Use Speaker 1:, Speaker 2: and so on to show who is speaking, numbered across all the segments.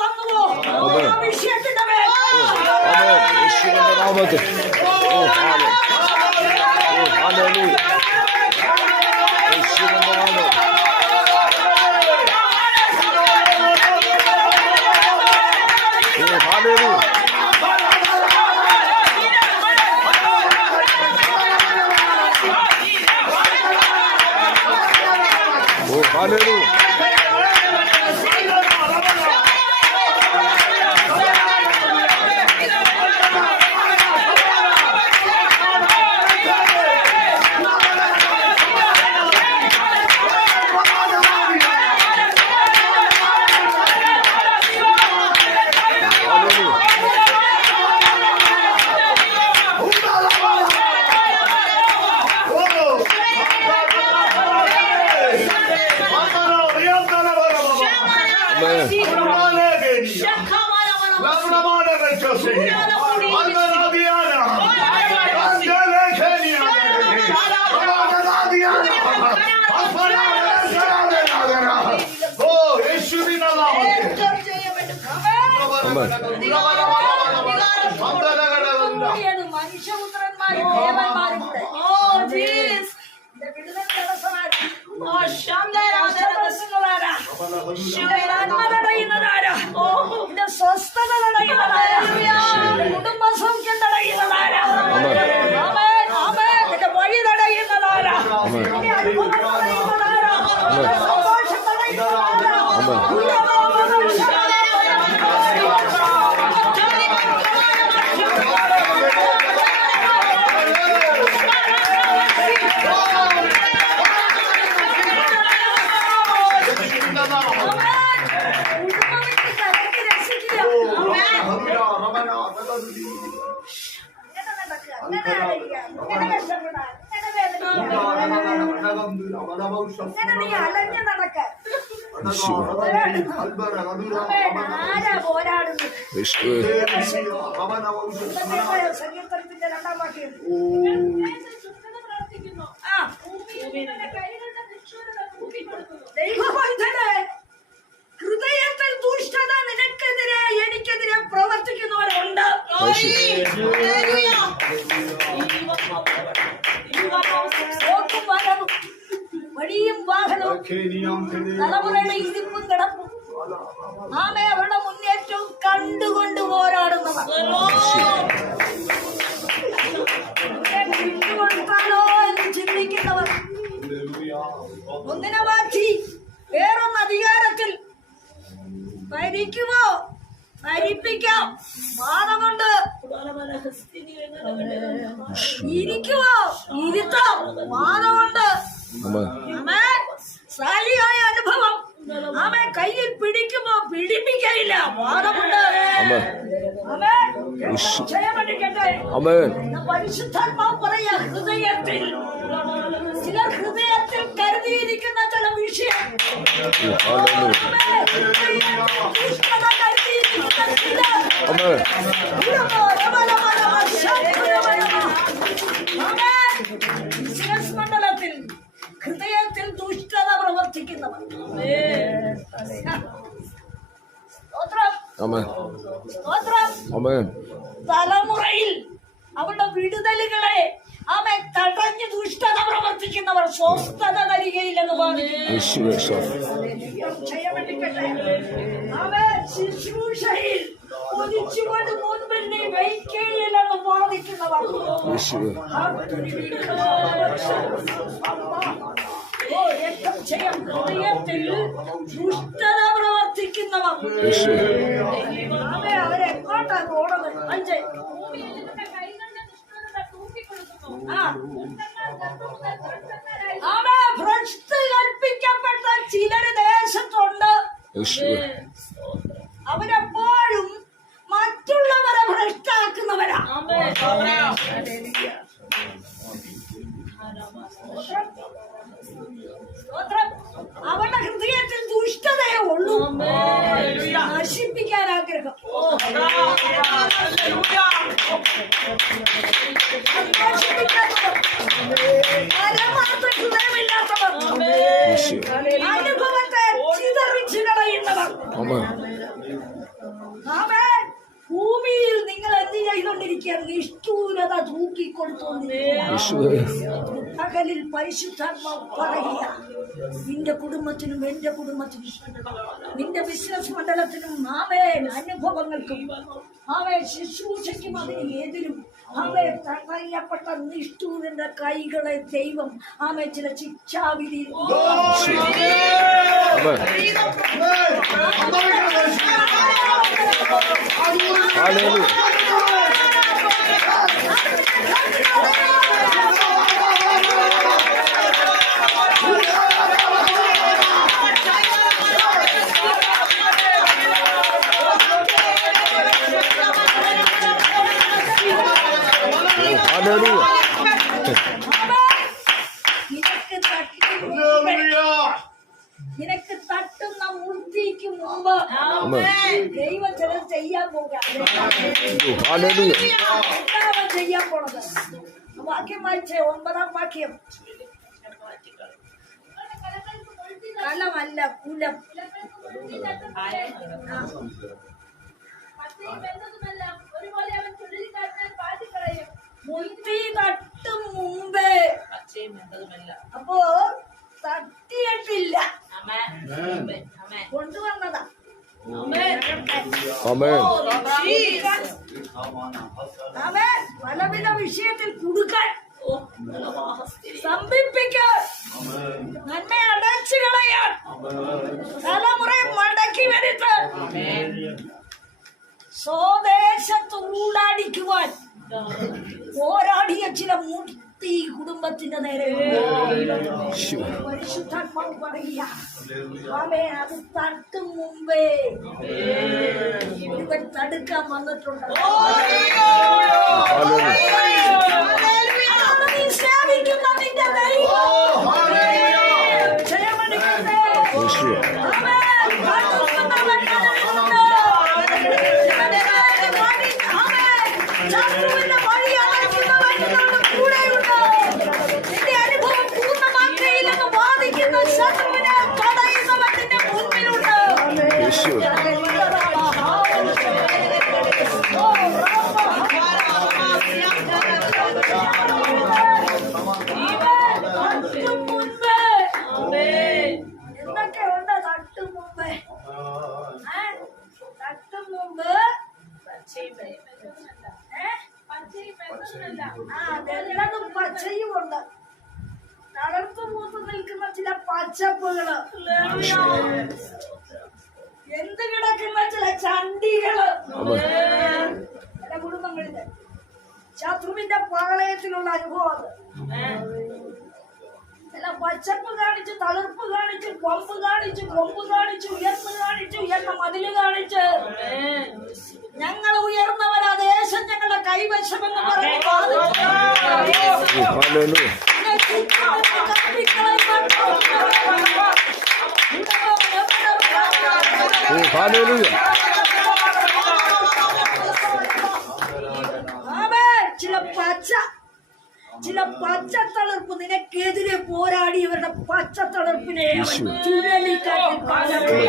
Speaker 1: വന്നുവോ ആ വിഷയത്തിന്റെ മേൽ
Speaker 2: ആമേൻ യേശുവിന്റെ നാമത്തിൽ ഓ ഹാല ഓ
Speaker 1: ഏറ്റവും ചെയ്യപ്പെട്ടു.
Speaker 2: ആമേൻ
Speaker 1: കൂടിയത് മനുഷ്യപുത്രന്മാരും ദേവന്മാരും കൂടെ. ഇതിന്റെ വിടുതൽ തടസ്സമാരാ? തടസ്സങ്ങളാരാ? ഇതിന്റെ നന്മ തടയുന്നതാരാ? ഇതിന്റെ സ്വസ്ഥത തടയുന്നതാരാ? ഇതിന്റെ കുടുംബ സൗഖ്യം നീ അലഞ്ഞു നടക്ക. ആരാ സങ്കീർത്തനത്തിന്റെ രണ്ടാം വാക്യം ആ. ഹൃദയത്തിൽ ദുഷ്ടത നിനക്കെതിരെ എനിക്കെതിരെ പ്രവർത്തിക്കുന്നവരുണ്ട്. തലമുറയുടെ ഇരിപ്പും കിടപ്പും. ആമേ അവരുടെ മുന്നേറ്റവും കണ്ടുകൊണ്ട് പോരാടുന്നവർ ഇവരെ വിട്ടുകൊടുത്താലോ എന്ന് ചിന്തിക്കുന്നവർ. ഒന്നിനെ മാറ്റി വേറൊന്ന് അധികാരത്തിൽ ഭരിക്കുമോ ഭരിപ്പിക്കാം. വാദമുണ്ട്. ഇരിക്കുമോ ഇരുത്താം. വാദമുണ്ട്.
Speaker 2: ആമേൻ.
Speaker 1: ആമേൻ. സാലിയായ അനുഭവം ആമേ കയ്യിൽ പിടിക്കുമോ പിടിപ്പിക്കയില്ല വാദമുണ്ട്
Speaker 2: ആമേൻ
Speaker 1: ആമേൻ.
Speaker 2: യേശു.
Speaker 1: ജയമടിക്കട്ടെ
Speaker 2: ആമേൻ
Speaker 1: ഇന്ന് പരിശുദ്ധാത്മാവ് പറയാ ഹൃദയത്തിൽ ചിലർ ഹൃദയത്തിൽ കരുതിയിരിക്കുന്ന ചില വിഷയം
Speaker 2: ഓ ഹാലലൂയ
Speaker 1: ആമേൻ. ഹൃദയത്തിൽ ദുഷ്ടത കരുതിയിരിക്കുന്ന ചിലർ
Speaker 2: ആമേൻ. ആമേൻ
Speaker 1: തലമുറയിൽ അവരുടെ വിടുതലുകളെ ആമേ തടഞ്ഞു ദുഷ്ടത പ്രവർത്തിക്കുന്നവർ സ്വസ്ഥത അവൻ ശുശ്രൂഷയിൽ ഒലിച്ചുകൊണ്ട് മുൻപിൽ നീ വയ്ക്കുകയില്ല വന്നവർ
Speaker 2: യേശുവേ.
Speaker 1: ഓ രക്തം ചെയ്യാം ഹൃദയത്തിൽ ദുഷ്ടത അവരെ അവരെങ്ങോട്ടാ പോണത് അഞ്ചേ. കൽപ്പിക്കപ്പെട്ട ചിലര് ദേശത്തുണ്ട്. അവരെപ്പോഴും മറ്റുള്ളവരെ ഭ്രഷ്ടാക്കുന്നവരാ. സ്തോത്രം. അവരുടെ ഹൃദയത്തിൽ ദുഷ്ടതയെ ഉള്ളൂ. നശിപ്പിക്കാൻ ആഗ്രഹം. ഹൃദയമില്ലാത്തവർ അനുഭവത്തെ ചിതറിച്ചു കളയുന്നവർ. ഭൂമിയിൽ നിങ്ങൾ എന്ത് ചെയ്തുകൊണ്ടിരിക്കുകയാണ്? നിഷ്ഠൂരത തൂക്കിക്കൊടുത്തുകൊണ്ടിരിക്കുകയാണ്.
Speaker 2: യേശുവേ.
Speaker 1: പകലിൽ പരിശുദ്ധാത്മാവ് പറയുക. നിന്റെ കുടുംബത്തിനും എന്റെ കുടുംബത്തിനും നിന്റെ ബിസിനസ് മണ്ഡലത്തിനും ആവേ അനുഭവങ്ങൾക്കും ആമേ ശുശ്രൂഷയ്ക്കും അതിന് എതിരും ആമേ തടയപ്പെട്ട നിഷ്ഠൂരന്റെ കൈകളെ ദൈവം ആമേ ചില ശിക്ഷാവിധി
Speaker 2: ആമേൻ
Speaker 1: വാക്യം വായിച്ചേ ഒമ്പതാം വാക്യം. കലമല്ല കുലം. മുത്തി തട്ടും മുമ്പേ. അപ്പോ തട്ടിയിട്ടില്ല. കൊണ്ടുവന്നതാ.
Speaker 2: ആമേൻ
Speaker 1: അവൻ പലവിധ വിഷയത്തിൽ കുടുക്കാൻ. സ്തംഭിപ്പിക്കാൻ നന്മ അടച്ചു കളയാൻ. തലമുറ മടക്കി വരുത്താൻ. സ്വദേശത്ത് ഊടാടിക്കുവാൻ. പോരാടിയ ചില മൂർത്തി കുടുംബത്തിന്റെ നേരെ പരിശുദ്ധാത്മാവ് പറയുക ആമേ അത് തട്ടും മുമ്പേ ഇവൻ തടുക്കാൻ വന്നിട്ടുണ്ട് അതാണ് നീ സേവിക്കുന്ന പച്ചപ്പുകൾ. എന്ത് കിടക്കുന്ന ചില ചണ്ടികൾ. ചില കുടുംബങ്ങളിൽ. ശത്രുവിന്റെ പാളയത്തിലുള്ള അനുഭവം അത്. ചില പച്ചപ്പ് കാണിച്ച് തളിർപ്പ് കാണിച്ച് കൊമ്പ് കാണിച്ച് കൊമ്പ് കാണിച്ച് ഉയർന്ന് കാണിച്ച് ഉയർന്ന മതിൽ കാണിച്ച്. ഞങ്ങൾ ഉയർന്നവരാ ദേശം ഞങ്ങളുടെ കൈവശമെന്ന് പറഞ്ഞ് ചില പച്ച ചില പച്ചത്തളർപ്പ് നിനക്കെതിരെ പച്ചത്തളർപ്പിനെ അവൻ ചുഴലിക്കാറ്റിൽ പകർത്തി.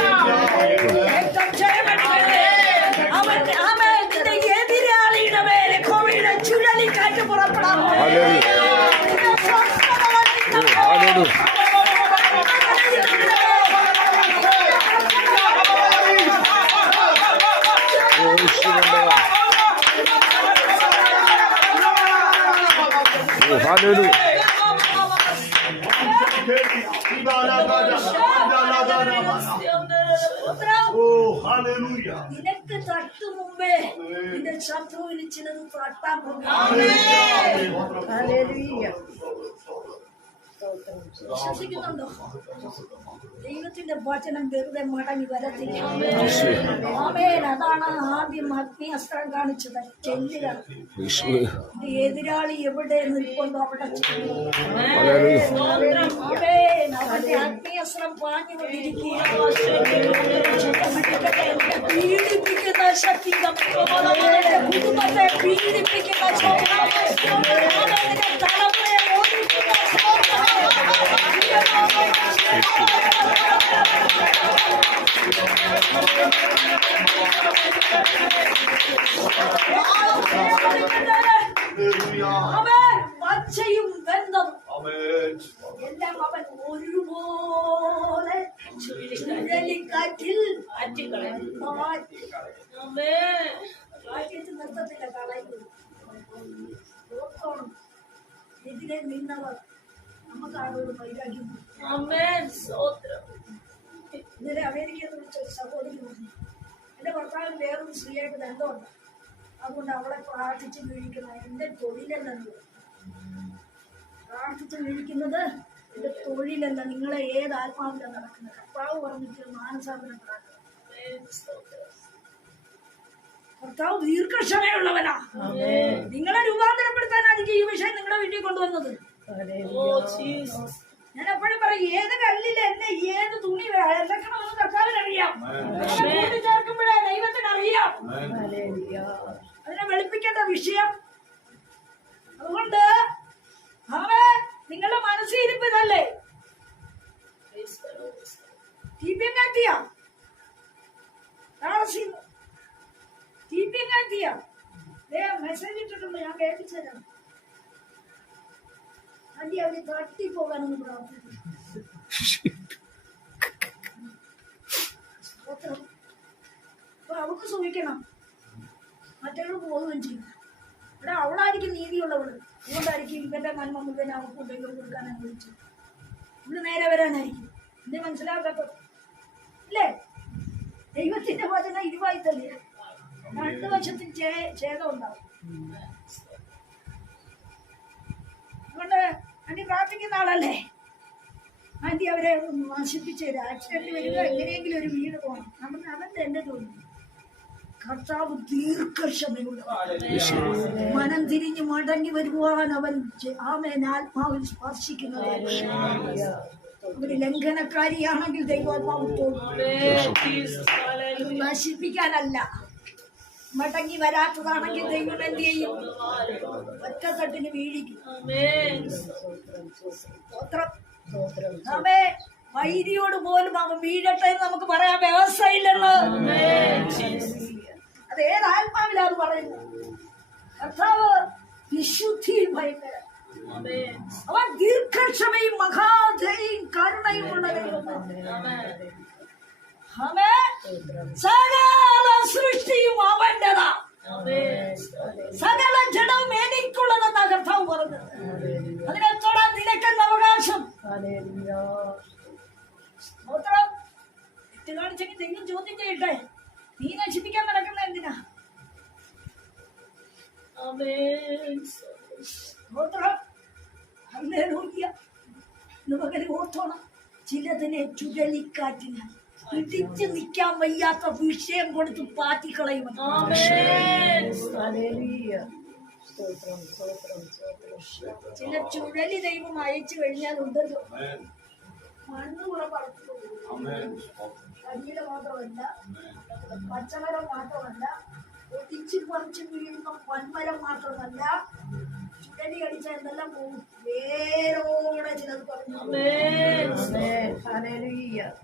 Speaker 1: നിന്റെ ശത്രുവിന് ചിലത് തട്ടാൻ വിശ്വസിക്കുന്നുണ്ടോ ദൈവത്തിന്റെ വചനം വെറുതെ മടങ്ങി വരത്തില്ല. ആമേൻ. അതാണ് ആദ്യം അഗ്നിഅസ്ത്രം കാണിച്ചത്. ചെല്ലുക. എതിരാളി എവിടെ നിൽക്കൊണ്ടോ അവിടെ ചെല്ലുക.
Speaker 2: ഹാലലൂയ
Speaker 1: ആമേൻ അവന്റെ അഗ്നിയസ്ത്രം പാഞ്ഞുകൊണ്ടിരിക്കുക പീഡിപ്പിക്കുന്ന ശക്തി നമ്മുടെ കുടുംബത്തെ പീഡിപ്പിക്കുന്ന ശക്തി അവന്റെ തലമുറയെ മാറ്റി. കാറ്റിട്ട് നിർത്തത്തില്ല കളയുന്നു ഓർത്തോണം എതിരെ നിന്നവർ നമുക്ക് ആരോട് വൈരാഗ്യം ഇന്നലെ അമേരിക്കയിൽ വിളിച്ച ഒരു സഹോദരി പറഞ്ഞു എന്റെ ഭർത്താവിന് വേറൊരു സ്ത്രീയായിട്ട് ബന്ധമുണ്ട്. അതുകൊണ്ട് അവളെ പ്രാർത്ഥിച്ച് വീഴിക്കണം എന്റെ തൊഴിലല്ലെന്ന് പ്രാർത്ഥിച്ച് വീഴിക്കുന്നത് എന്റെ തൊഴിലല്ല നിങ്ങളെ ഏത് ആത്മാവിലാണ് നടക്കുന്നത്? കർത്താവ് പറഞ്ഞിട്ട് മാനസാന്തരപ്പെടാൻ കർത്താവ് ദീർഘക്ഷമയുള്ളവനാ. നിങ്ങളെ രൂപാന്തരപ്പെടുത്താനായിരിക്കും ഈ വിഷയം നിങ്ങളുടെ വീട്ടിൽ കൊണ്ടുവന്നത്. ഞാൻ എപ്പോഴും പറയും ഏത് കല്ലിൽ എന്നെ ഏത് തുണി ഇറക്കണമെന്ന് കർത്താവിന് അറിയാം കൂട്ടി ചേർക്കുമ്പോഴേ ദൈവത്തിന് അറിയാം അതിനെ വെളുപ്പിക്കേണ്ട വിഷയം. അതുകൊണ്ട് അവൻ നിങ്ങളുടെ മനസ്സിരിപ്പ് ഇതല്ലേ ടി പി പോകുകയും ടി മെസ്സേജ് ഞാൻ സൂഹിക്കണം. മറ്റവൾ പോവുകയും ചെയ്യും. ഇവിടെ അവളായിരിക്കും നീതിയുള്ളവൾ. അതുകൊണ്ടായിരിക്കും ഇവന്റെ നന്മ മുഴുവൻ അവർക്ക് ദൈവം കൊടുക്കാൻ അനുവദിച്ചു ഇവിടെ നേരെ വരാനായിരിക്കും. എന്നെ മനസ്സിലാക്കാത്തത് അല്ലേ? ദൈവത്തിന്റെ വചനം ഇരുവായിത്തല്ലേ രണ്ടു വശത്തും ചേ- ഛേദം ഉണ്ടാവും. അതുകൊണ്ട് ആന്റി പ്രാർത്ഥിക്കുന്ന ആളല്ലേ? ആന്റി അവരെ നശിപ്പിച്ച് ആക്സിഡന്റ് വരിക എങ്ങനെയെങ്കിലും ഒരു വീട് പോകണം. നമ്മൾ അതല്ല എന്റെ തോന്നുന്നു. കർത്താവ് ദീർഘക്ഷമയുള്ള മനം തിരിഞ്ഞ് മടങ്ങി വരുവാൻ അവൻ ആമേൻ. ആത്മാവിൽ സ്പർശിക്കുന്നത് ഒരു ലംഘനക്കാരിയാണെങ്കിൽ ദൈവാത്മാവ് തോന്നും നശിപ്പിക്കാനല്ല. മടങ്ങി വരാത്തതാണെങ്കിൽ ദൈവം എന്ത് ചെയ്യും? ഒറ്റത്തട്ടിന് വീഴിക്കും. വൈദ്യോട് പോലും അവൻ വീഴട്ടെ എന്ന് നമുക്ക് പറയാൻ വ്യവസ്ഥയില്ലല്ലോ. അത് ഏത് ആത്മാവിലാ അത് പറയുന്നത്? കർത്താവ് വിശുദ്ധിയിൽ ഭയങ്കര അവൻ ദീർഘക്ഷമയും മഹാധയും കരുണയും ഉള്ള. സകല സൃഷ്ടിയും അവന്റെതാ. സകല ജഡവും എനിക്കുള്ളതെന്നാ കർത്താവ് പറഞ്ഞത്. അതിനെ തൊടാൻ നിനക്കെന്ന അവകാശം? കാണിച്ചെങ്കിൽ ദൈവം ചോദ്യം ചെയ്യട്ടെ? നീ നശിപ്പിക്കാൻ നടക്കുന്ന എന്തിനാ? പകൽ ഓർത്തോണം. ചിലതിനെ ചുഴലിക്കാറ്റിന് ഇടിച്ചു നിൽക്കാൻ വയ്യാത്ത വിഷയം കൊടുത്ത് പാറ്റിക്കളയുമെന്ന് ചില ചുഴലി ദൈവം അയച്ചു കഴിഞ്ഞാൽ ഉണ്ടല്ലോ. മണ്ണ് കുറവ് കരിയില മാത്രമല്ല. പച്ചമരം മാത്രമല്ല ഒടിച്ചു പറിച്ചു വീഴുന്ന വൻമരം മാത്രമല്ല ചുഴലി അടിച്ച എന്തെല്ലാം പോകും വേരോടെ ചിലത് പറഞ്ഞു.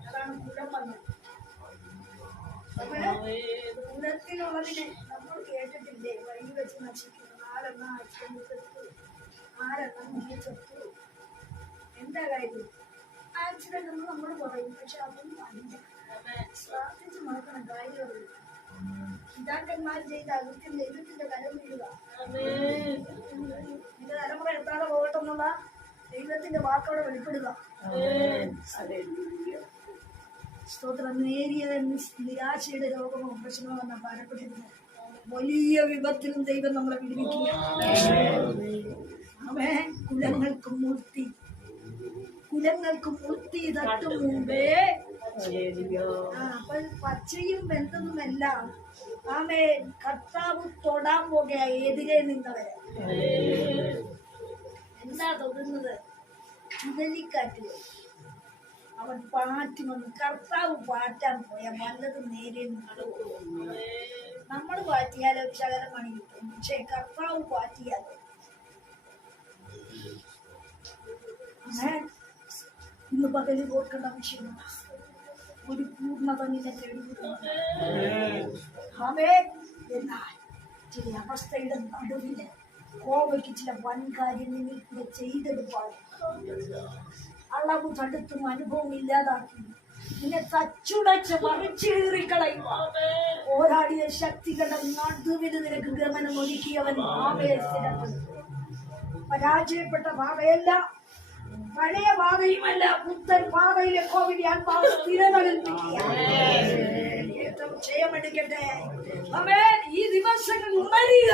Speaker 1: അതാണ് കുലം വന്നത്. കുലത്തിലുള്ളതിനെ നമ്മൾ കേട്ടിട്ടില്ലേ? വഴി വെച്ച് നശിക്കുന്നു ആരെണ്ണ ആക്സിഡന്റ് ആരെണ്ണം ചത്തു? എന്താ കാര്യം? ആക്സിഡന്റ് എന്ന് നമ്മൾ പറയും പക്ഷെ അതൊന്നും അല്ല പിതാക്കന്മാർ ചെയ്ത അകൃത്യം ദൈവത്തിന്റെ കരം വീഴുക. നിന്റെ തലമുറ എത്താതെ പോകണം ദൈവത്തിന്റെ വാക്കോടെ വെളിപ്പെടുക. സ്തോത്രം. നേരിയത് നിരാശയുടെ രോഗമോ പ്രശ്നമോ എന്ന ഭാരപ്പെട്ടിരുന്നു. വലിയ വിപത്തിലും ദൈവം നമ്മളെ വിടുവിക്കുക. അവേ കുലങ്ങൾക്ക് മൂർത്തി കുലങ്ങൾക്ക് മൂർത്തി തട്ടും മുമ്പേ അപ്പൊ പച്ചയും ആമേ കർത്താവ് എന്താ ചുഴലിക്കാറ്റ് അവൻ പാറ്റി വന്ന്. കർത്താവ് പാറ്റാൻ പോയ വല്ലതും നേരെ നമ്മൾ പാറ്റിയാലോ? ശകലം പണി കിട്ടും. പക്ഷെ കർത്താവ് പാറ്റിയാലോ? ഏ? ഇന്ന് പകലിൽ ഓർക്കേണ്ട വിഷയമാണ് ഒരു പൂർണത എന്നാൽ ചില അവസ്ഥയുടെ നടുവിൽ കോവയ്ക്ക് ചില വൻകാര്യം നിങ്ങൾ ഇവിടെ ചെയ്തെടുപ്പാണ്. അളവ് തടുത്തും അനുഭവം ഇല്ലാതാക്കി. നിന്നെ തച്ചുടച്ച് മറിച്ചേറിക്കളയും പോരാടിയ ശക്തികളുടെ നടുവിൽ നിനക്ക് ഗമനം ഒരുക്കിയവൻ ഭാവയെ പരാജയപ്പെട്ട ഭാവയല്ല പഴയ ഭാവയുമല്ല പുത്തൻ ഭാവയിലെ കോവിഡ് ആത്മാവ് ഏറ്റവും ജയമെടുക്കട്ടെ. ഈ ദിവസങ്ങൾ ഉണരുക